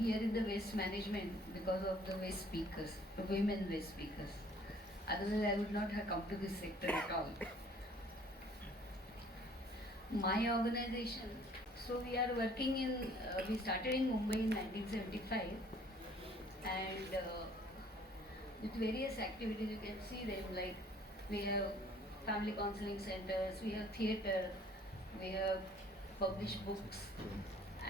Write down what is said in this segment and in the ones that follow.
here in the waste management because of the waste speakers, the women waste speakers. Otherwise, I would not have come to this sector at all. My organization, so we are working in, we started in Mumbai in 1975, and with various activities. You can see them, like we have family counseling centers, we have theatre, we have published books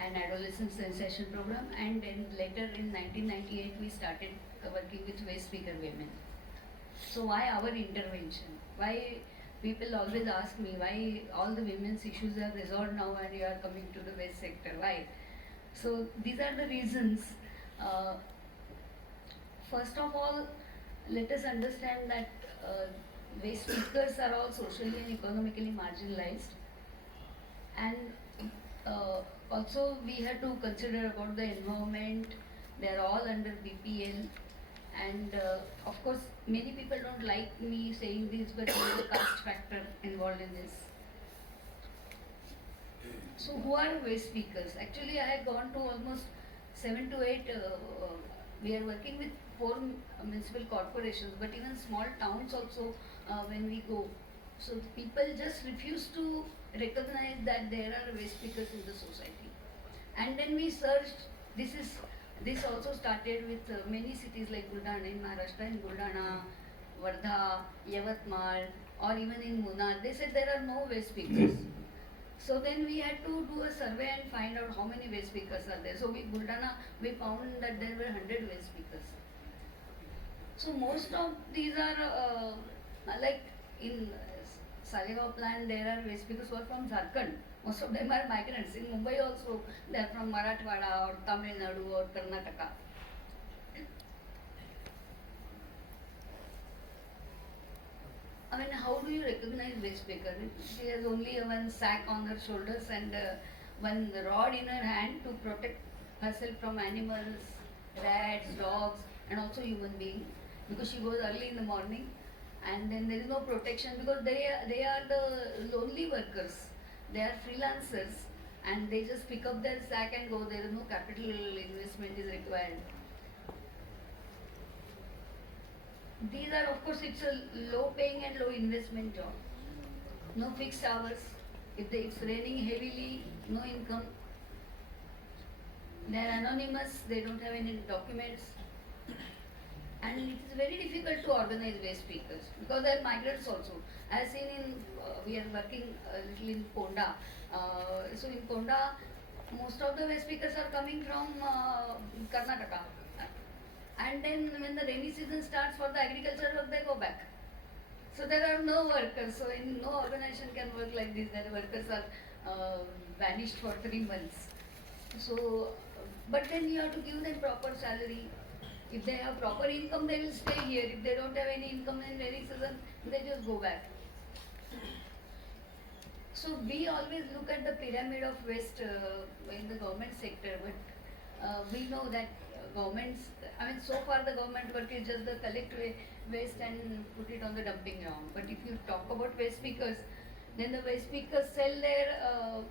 and adolescent sensation program, and then later in 1998 we started working with waste speaker women. So why our intervention? Why people always ask me why all the women's issues are resolved now and you are coming to the waste sector? Why? So these are the reasons. Uh, First of all, let us understand that waste speakers are all socially and economically marginalized, and also we have to consider about the environment. They are all under BPL, and of course many people don't like me saying this, but there is a caste factor involved in this. So who are waste speakers? Actually, I have gone to almost 7 to 8. We are working with 4 municipal corporations, but even small towns also when we go. So people just refuse to recognize that there are waste speakers in the society. And then we searched. This also started with many cities like Buldana in Maharashtra, in Buldana, Wardha, Yavatmal, or even in Munnar. They said there are no waste speakers. So then we had to do a survey and find out how many waste speakers are there. So Buldana, we found that there were 100 waste speakers. So most of these are like in Salegaon plant, there are waste speakers who are from Jharkhand. Most of them are migrants. In Mumbai also, they are from Marathwada or Tamil Nadu or Karnataka. I mean, how do you recognize waste speaker? She has only one sack on her shoulders and one rod in her hand to protect herself from animals, rats, dogs, and also human beings, because she goes early in the morning, and then there is no protection because they are the lonely workers. They are freelancers, and they just pick up their sack and go. There is no capital investment is required. These are, of course, it's a low paying and low investment job. No fixed hours. If it's raining heavily, no income. They are anonymous, they don't have any documents. And it is very difficult to organize waste speakers because they are migrants also. I have seen we are working a little in Ponda. So in Ponda, most of the waste speakers are coming from Karnataka. And then when the rainy season starts for the agriculture work, they go back. So there are no workers. So in no organization can work like this. That workers are vanished for 3 months. So, but then you have to give them proper salary. If they have proper income, they will stay here. If they don't have any income in rainy season, they just go back. So we always look at the pyramid of waste in the government sector, but we know that governments, I mean, so far the government work is just the collect waste and put it on the dumping ground. But if you talk about waste speakers, then the waste speakers sell their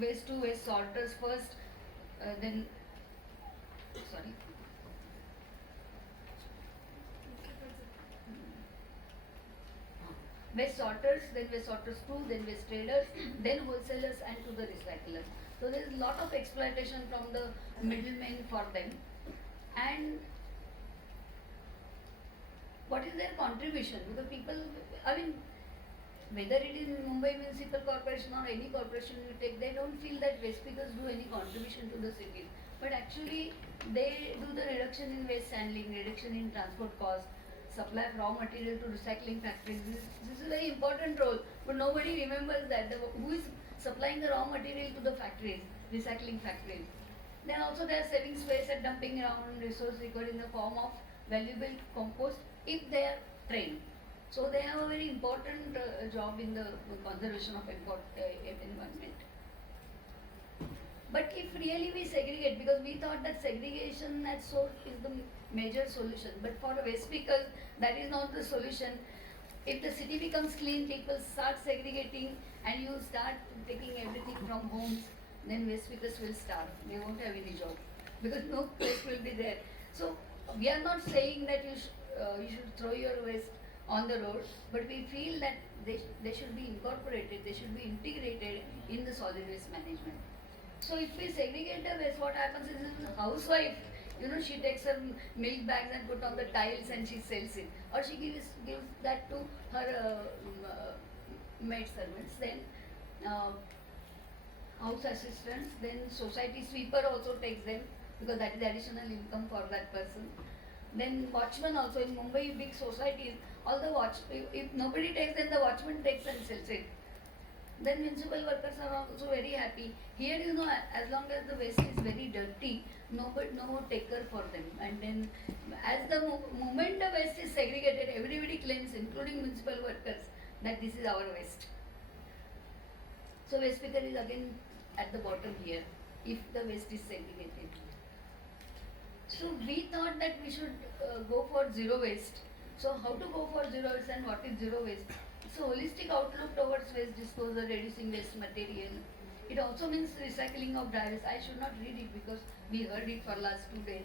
waste to waste sorters first, then, sorry. Waste sorters, then waste sorters 2, then waste traders, then wholesalers, and to the recyclers. So there is a lot of exploitation from the middlemen for them. And what is their contribution? Because people, I mean, whether it is Mumbai Municipal Corporation or any corporation you take, they don't feel that waste speakers do any contribution to the city. But actually, they do the reduction in waste handling, reduction in transport costs, supply of raw material to recycling factories. This is a very important role, but nobody remembers that. Who is supplying the raw material to the factories, recycling factories? Then also they are saving space at dumping ground, resource recovered in the form of valuable compost if they are trained. So they have a very important job in the conservation of environment. But if really we segregate, because we thought that segregation at source is the major solution, but for waste speakers, that is not the solution. If the city becomes clean, people start segregating, and you start taking everything from homes, then waste speakers will starve. They won't have any job. because no waste will be there. So we are not saying that you should throw your waste on the road, but we feel that they should be incorporated, they should be integrated in the solid waste management. So if we segregate the waste, what happens is a housewife, she takes her milk bags and put on the tiles and she sells it, or she gives that to her maid servants. Then uh, house assistants, then society sweeper also takes them because that is additional income for that person. Then watchman also in Mumbai big societies, all the if nobody takes, then the watchman takes and sells it. Then municipal workers are also very happy. Here, as long as the waste is very dirty, no taker for them. And then, as the moment the waste is segregated, everybody claims, including municipal workers, that this is our waste. So waste picker is again at the bottom here, if the waste is segregated. So we thought that we should go for zero waste. So how to go for zero waste and what is zero waste? It's a holistic outlook towards waste disposal, reducing waste material. It also means recycling of dry waste. I should not read it because we heard it for last 2 days.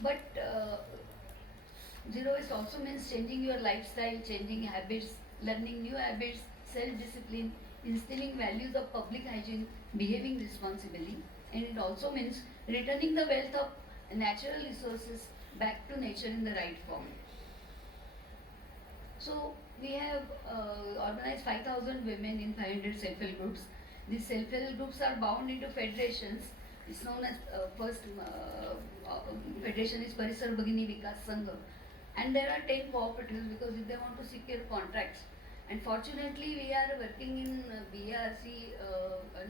But zero waste also means changing your lifestyle, changing habits, learning new habits, self-discipline, instilling values of public hygiene, behaving responsibly. And it also means returning the wealth of natural resources back to nature in the right form. So we have organized 5,000 women in 500 self-help groups. These self-help groups are bound into federations. It's known as first federation is Parisar Bhagini Vikas Sangha. And there are 10 cooperatives because if they want to secure contracts. And fortunately, we are working in BRC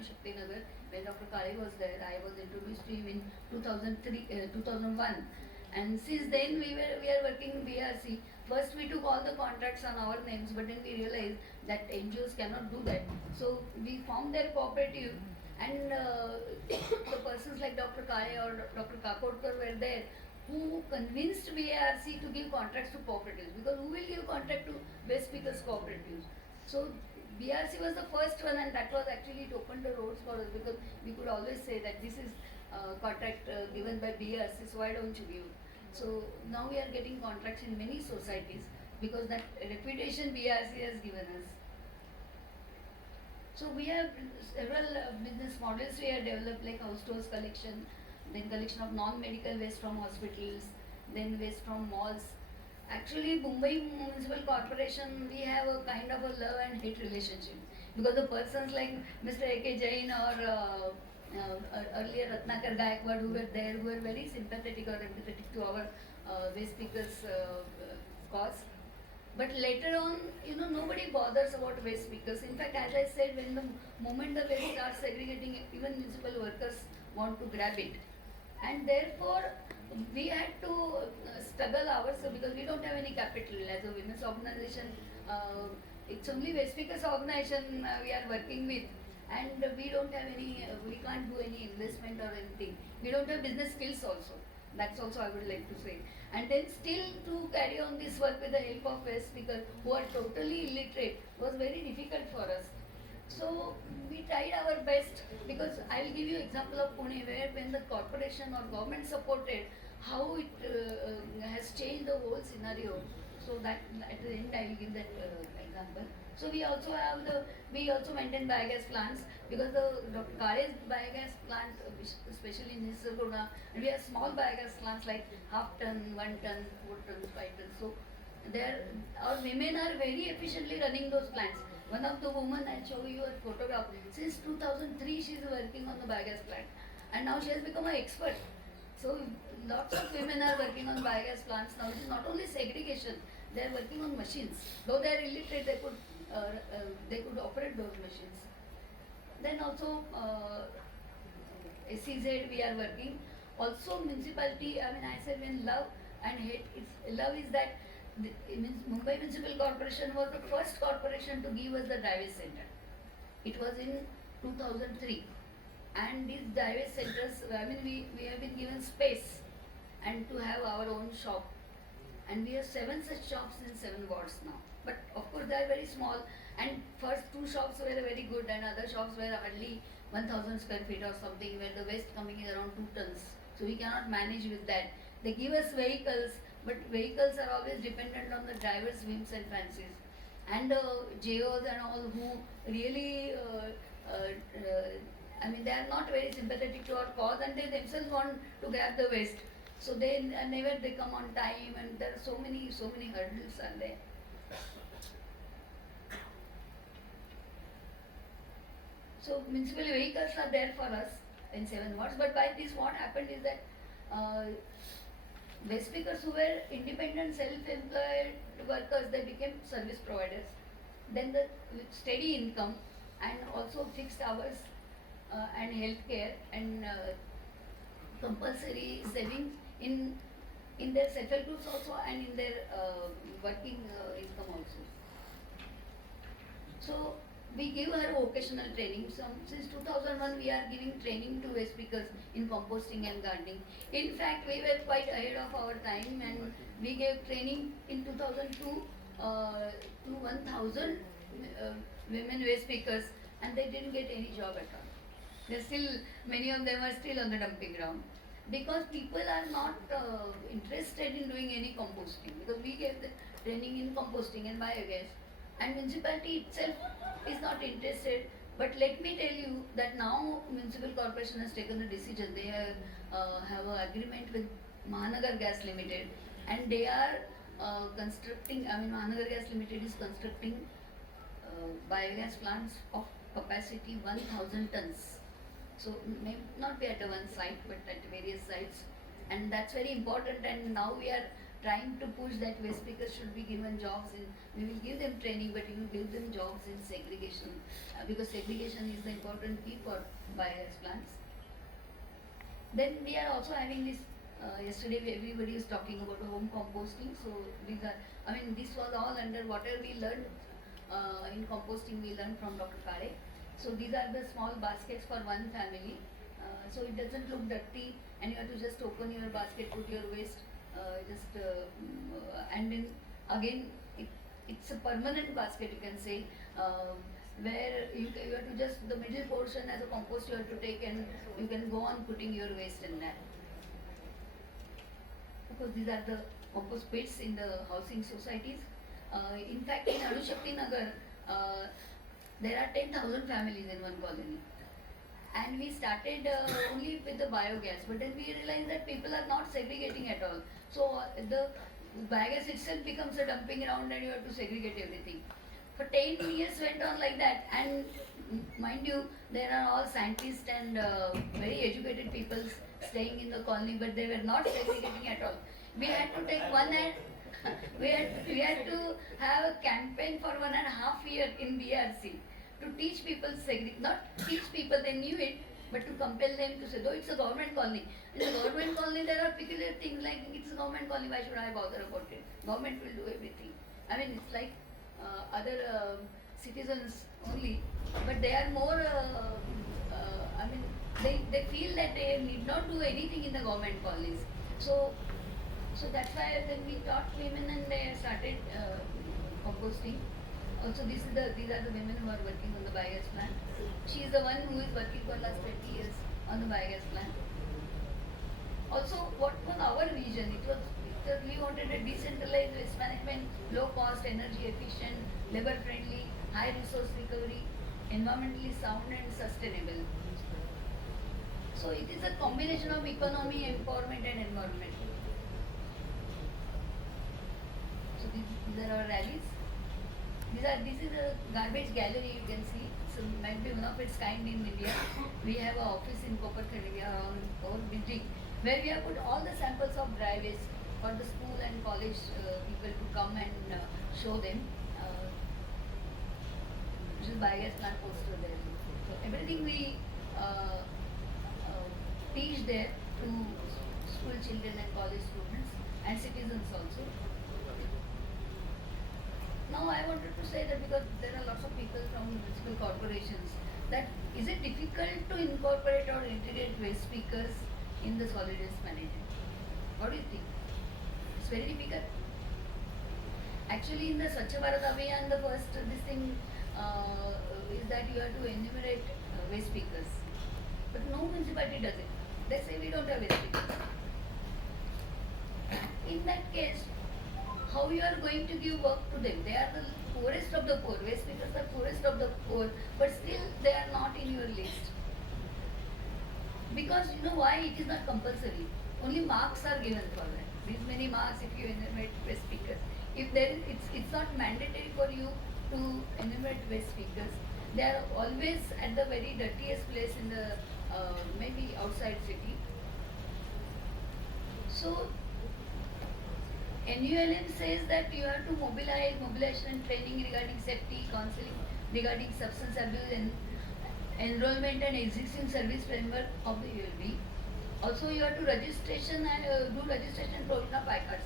Shakti Nagar. When Dr. Kale was there, I was introduced to him in 2001. And since then, we are working in BRC. First, we took all the contracts on our names, but then we realized that NGOs cannot do that. So we formed their cooperative, and the persons like Dr. Kale or Dr. Kakodkar were there, who convinced BARC to give contracts to cooperatives, because who will give contract to waste pickers cooperatives? So BRC was the first one, and that was actually, it opened the roads for us, because we could always say that this is contract given by BRC, so why don't you give? So now we are getting contracts in many societies because that reputation BRC has given us. So we have several business models we have developed, like house stores collection, then collection of non-medical waste from hospitals, then waste from malls. Actually, Mumbai Municipal Corporation, we have a kind of a love and hate relationship, because the persons like Mr. A.K. Jain or earlier Ratnakar Gaikwad, who were there, who were very sympathetic or empathetic to our waste pickers' cause. But later on, nobody bothers about waste pickers. In fact, as I said, when the moment the waste starts segregating, even municipal workers want to grab it. And therefore, we had to struggle ourselves, because we don't have any capital as a women's organization. It's only waste pickers organization we are working with, and we don't have any, we can't do any investment or anything. We don't have business skills also. That's also I would like to say. And then still to carry on this work with the help of waste pickers who are totally illiterate was very difficult for us. So we tried our best, because I will give you example of Pune, where when the corporation or government supported, how it has changed the whole scenario. So that at the end I will give that example. So we also maintain biogas plants, because the Dr. Kale's biogas plant, especially in Nisarguna, and we have small biogas plants like half ton, 1 ton, 4 tons, 5 tons. So our women are very efficiently running those plants. One of the women, I'll show you a photograph. Since 2003, she is working on the biogas plant, and now she has become an expert. So lots of women are working on biogas plants now. It is not only segregation; they are working on machines. Though they are illiterate, they could operate those machines. Then also SEZ we are working. Also municipality. I mean, I said when love and hate. Love is that. Mumbai Municipal Corporation was the first corporation to give us the dry waste center. It was in 2003, and these dry waste centers, I mean, we have been given space and to have our own shop, and we have 7 such shops in 7 wards now. But of course they are very small, and first 2 shops were very good, and other shops were hardly 1,000 square feet or something, where the waste coming is around 2 tons. So we cannot manage with that. They give us vehicles, but vehicles are always dependent on the driver's whims and fancies. And JOs and all who really, I mean, they are not very sympathetic to our cause, and they themselves want to grab the waste. So they never they come on time, and there are so many hurdles are there. So municipal vehicles are there for us in 7 wards, but by this what happened is that waste speakers who were independent, self-employed workers, they became service providers. Then the steady income and also fixed hours and healthcare and compulsory savings in their self-help groups also and in their working income also. So we give her vocational training. So since 2001 we are giving training to waste speakers in composting and gardening. In fact, we were quite ahead of our time, and we gave training in 2002 to 1000 women waste speakers, and they didn't get any job at all. They're still, many of them are still on the dumping ground because people are not interested in doing any composting, because we gave the training in composting and biogas, and municipality itself is not interested. But let me tell you that now municipal corporation has taken a decision. They have an agreement with Mahanagar Gas Limited, and they are constructing, I mean Mahanagar Gas Limited is constructing biogas plants of capacity 1000 tons. So may not be at one site, but at various sites, and that's very important. And now we are trying to push that waste speakers should be given jobs in. We will give them training, but we will give them jobs in segregation because segregation is the important key for biogas plants. Then we are also having this. Yesterday everybody was talking about home composting. So these are, I mean, this was all under whatever we learned in composting. We learned from Dr. Kare. So these are the small baskets for one family. So it doesn't look dirty, and you have to just open your basket, put your waste, and then again it's a permanent basket, you can say, where you have to just, the middle portion as a compost you have to take, and you can go on putting your waste in that. Because these are the compost pits in the housing societies. In fact, in Anushakti Nagar, there are 10,000 families in one colony. And we started only with the biogas, but then we realized that people are not segregating at all. So the biogas itself becomes a dumping ground, and you have to segregate everything. For 10 years went on like that, and mind you, there are all scientists and very educated people staying in the colony, but they were not segregating at all. We had to take we had to have a campaign for 1.5 years in BRC to teach people not teach people, they knew it, but to compel them to say, though it's a government colony. In a government colony there are peculiar things like, it's a government colony, why should I bother about it? Government will do everything. I mean, it's like other citizens only, but they are more, I mean, they feel that they need not do anything in the government colonies. So that's why then we taught women, and they started composting. Also, these are the women who are working on the biogas plant. She is the one who is working for last 20 years on the biogas plant. Also, what was our vision? It was we wanted a decentralized waste management, low cost, energy efficient, labor friendly, high resource recovery, environmentally sound and sustainable. So it is a combination of economy, empowerment and environment. So these are our rallies. This is a garbage gallery, you can see. So it might be one of its kind in India. We have an office in Koperkhadia around our building, where we have put all the samples of dry waste for the school and college people to come and show them. This is biogas plant poster there. So everything we teach there to school children and college students and citizens also. Now I wanted to say that, because there are lots of people from municipal corporations, that is it difficult to incorporate or integrate waste speakers in the solid waste management? What do you think? It's very difficult. Actually, in the Swachh Bharat Abhiyan, the first this thing is that you have to enumerate waste speakers, but no municipality does it. They say we don't have waste speakers. In that case, how you are going to give work to them? They are the poorest of the poor. Waste speakers are poorest of the poor, but still they are not in your list. Because you know why? It is not compulsory. Only marks are given for that. These many marks if you enumerate waste speakers. If there is, it's not mandatory for you to enumerate waste speakers. They are always at the very dirtiest place in the maybe outside city. So NULM says that you have to mobilization and training regarding safety, counseling regarding substance abuse and enrollment and existing service framework of the ULB. Also, you have to registration and do registration provision of I-cards.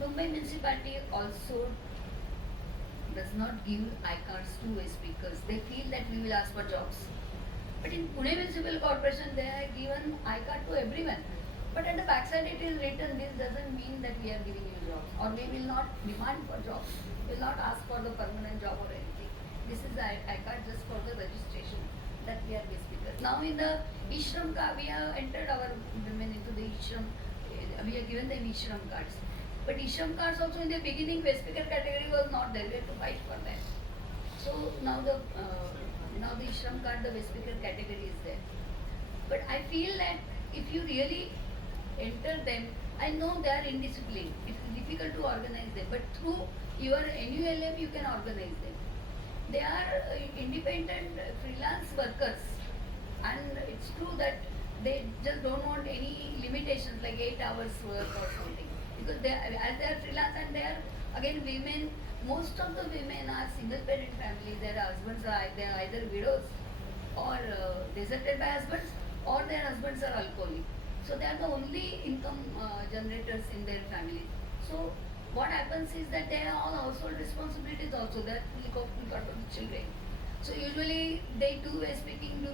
Mumbai municipality also does not give I-cards to waste speakers. They feel that we will ask for jobs. But in Pune Municipal Corporation, they have given I-card to everyone. But at the backside it is written, this doesn't mean that we are giving you jobs, or we will not demand for jobs. We will not ask for the permanent job or anything. This is I-card just for the registration that we are waste speakers. Now in the Ishram card, we have entered our women into the Ishram, we have given them Ishram cards. But Ishram cards also in the beginning, waste speaker category was not there, we had to fight for that. So now the Ishram card, the waste speaker category is there. But I feel that if you really enter them, I know they are indisciplined. It is difficult to organize them, but through your NULM you can organize them. They are independent freelance workers, and it's true that they just don't want any limitations like 8 hours work or something, because as they are freelance and they are again women. Most of the women are single parent families. Their husbands are either widows or deserted by husbands, or their husbands are alcoholic. So they are the only income generators in their families. So what happens is that they have all household responsibilities also. That look after the children. So usually they do waste speaking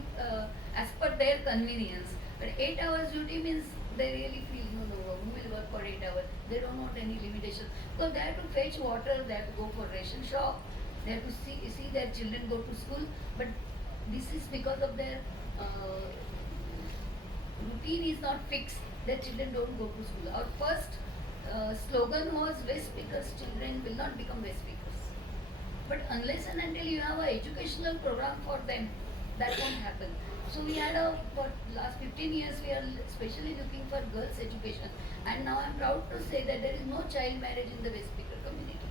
as per their convenience. But 8 hours duty means they really feel no, who will work for 8 hours? They don't want any limitation. Because they have to fetch water, they have to go for ration shop, they have to see their children go to school. But this is because of their routine is not fixed. Their children don't go to school. Our first slogan was waste speakers children will not become waste speakers. But unless and until you have an educational program for them, that won't happen. So we had for last 15 years we are especially looking for girls education, and now I'm proud to say that there is no child marriage in the waste speaker community.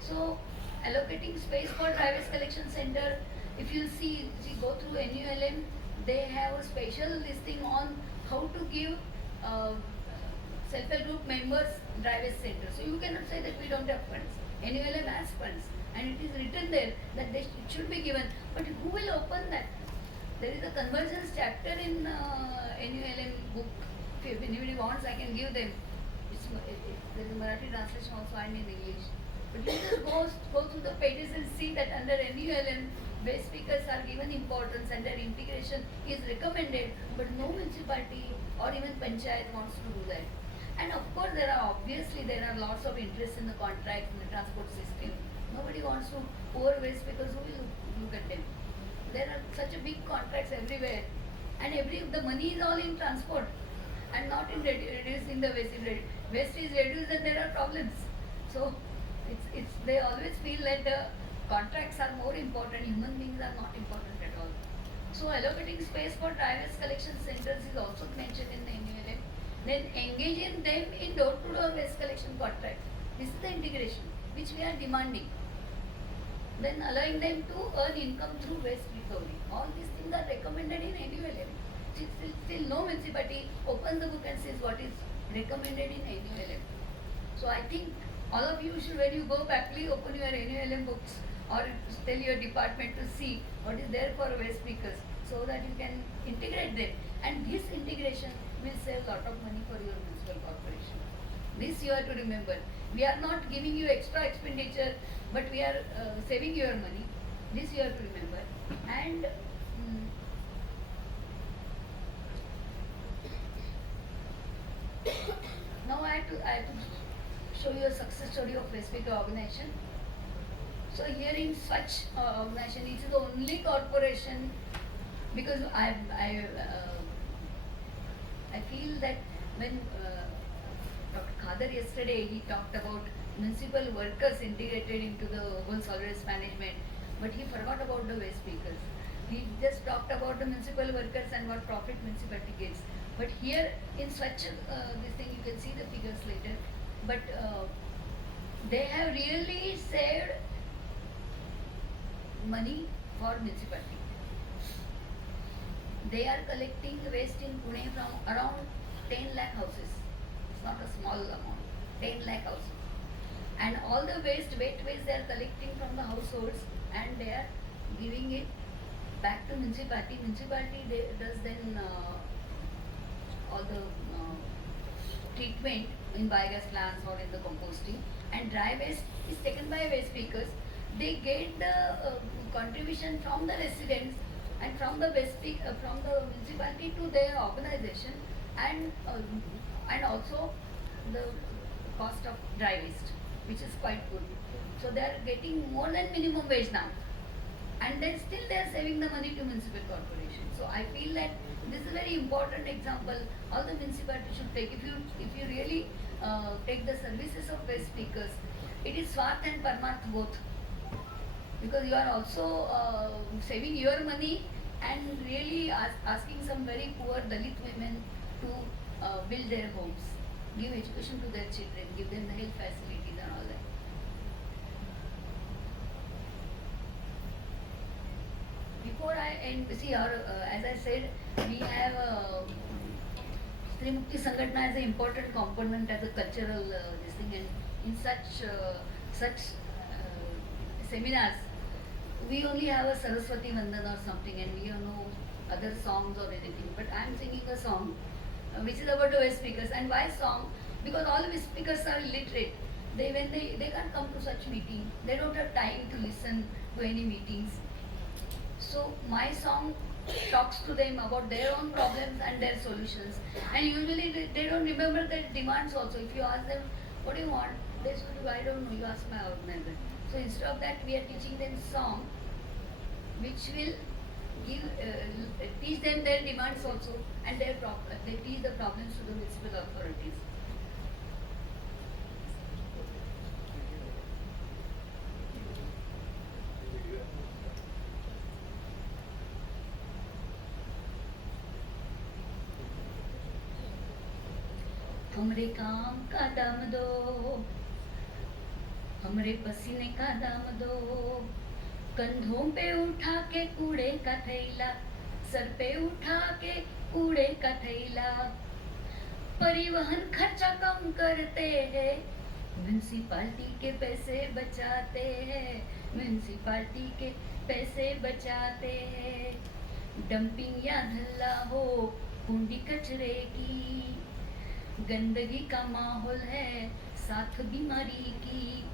So allocating space for dry waste collection center, if you see go through NULM, they have a special listing on how to give self-help group members dry waste center. So you cannot say that we don't have funds. NULM has funds, and it is written there that it should be given. But who will open that? There is a convergence chapter in NULM book. If anybody wants, I can give them. There is a Marathi translation also and in English. But you just go through the pages and see that under NULM, waste speakers are given importance and their integration is recommended, but no municipality or even panchayat wants to do that. And of course, there are lots of interest in the contracts in the transport system. Nobody wants to pour waste because who will look at them? There are such a big contracts everywhere, and the money is all in transport and not in reducing the waste. If waste is reduced, then there are problems. So they always feel that the contracts are more important. Human beings are not important at all. So allocating space for dry waste collection centers is also mentioned in the NULM. Then engage in them in door-to-door waste collection contracts. This is the integration which we are demanding. Then allowing them to earn income through waste recovery. All these things are recommended in NULM. Still no municipality opens the book and says what is recommended in NULM. So I think all of you should, when you go back, please open your NULM books or tell your department to see what is there for waste speakers so that you can integrate them. And this integration will save a lot of money for your municipal corporation. This you have to remember. We are not giving you extra expenditure, but we are saving your money. This you have to remember. And now I have to show you a success story of waste speaker organization. So here in such organization, it is the only corporation, because I feel that when Dr. Khader yesterday he talked about municipal workers integrated into the whole solid waste management, but he forgot about the waste speakers. He just talked about the municipal workers and what profit municipality gets. But here in such this thing, you can see the figures later. But they have really saved money for municipality. They are collecting waste in Pune from around 10 lakh houses. It's not a small amount. 10 lakh houses. And all the waste, wet waste, they are collecting from the households and they are giving it back to municipality. Municipality does then all the treatment in biogas plants or in the composting, and dry waste is taken by waste pickers. They get the contribution from the residents and from the from the municipality to their organization, and also the cost of dry waste, which is quite good. So they are getting more than minimum wage now, and then still they are saving the money to municipal corporation. So I feel that this is a very important example. All the municipality should take. If you really take the services of waste pickers, it is Swarth and Parmarth both, because you are also saving your money and really asking some very poor Dalit women to build their homes, give education to their children, give them the health facilities and all that. Before I end, see, as I said, we have Sri Mukti Sangatna as an important component as a cultural this thing, and in such seminars, we only have a Saraswati Vandan or something, and we have no other songs or anything. But I am singing a song which is about the waste speakers. And why song? Because all waste speakers are illiterate. They can't come to such meeting. They don't have time to listen to any meetings. So my song talks to them about their own problems and their solutions. And usually they don't remember their demands also. If you ask them, what do you want? They say, I don't know, you ask my organizer. So instead of that, we are teaching them song which will teach them their demands also, and they teach the problems to the municipal authorities. हमरे काम का दाम दो, हमरे पसीने का दाम दो, कंधों पे उठा के कूड़े का थैला, सर पे उठा के कूड़े का थैला, परिवहन खर्चा कम करते हैं, म्युनिसिपालिटी के पैसे बचाते हैं, म्युनिसिपालिटी के पैसे बचाते हैं, डंपिंग या धल्ला हो कुंडी कचरे की, गंदगी का माहौल है साथ बीमारी की,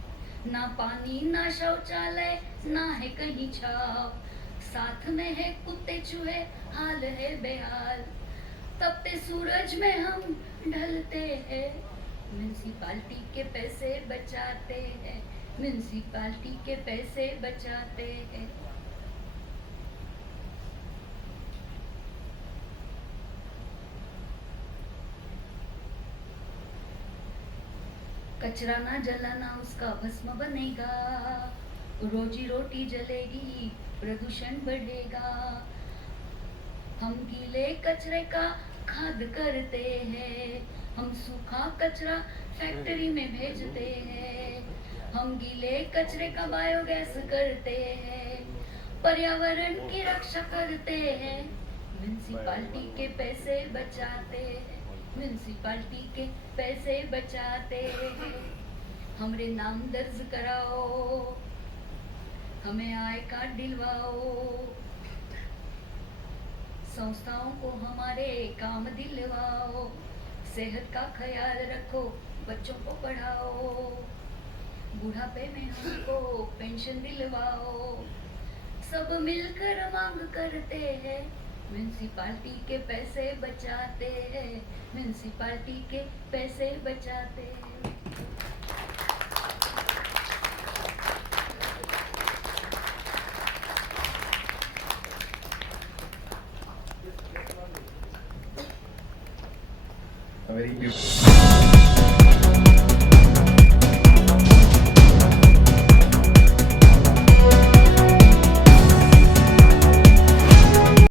ना पानी ना शौचालय ना है कहीं छाव, साथ में है कुत्ते चूहे हाल है बेहाल, तपते सूरज में हम ढलते हैं, म्युनिसिपालिटी के पैसे बचाते हैं, म्युनिसिपालिटी के पैसे बचाते हैं. कचरा ना जलाना उसका भस्म बनेगा, रोजी रोटी जलेगी प्रदूषण बढ़ेगा, हम गीले कचरे का खाद करते हैं, हम सूखा कचरा फैक्ट्री में भेजते हैं, हम गीले कचरे का बायोगैस करते हैं, पर्यावरण की रक्षा करते हैं, म्युनिसिपालिटी के पैसे बचाते हैं, म्युनिसिपालिटी के पैसे बचाते हैं. हमरे नाम दर्ज कराओ, हमें आय कार्ड दिलवाओ, संस्थाओं को हमारे काम दिलवाओ, सेहत का ख्याल रखो, बच्चों को पढ़ाओ, बुढ़ापे में हमको पेंशन दिलवाओ, सब मिलकर मांग करते हैं, म्युनिसिपालिटी के पैसे बचाते हैं, म्युनिसिपालिटी के पैसे बचाते हैं. a very beautiful.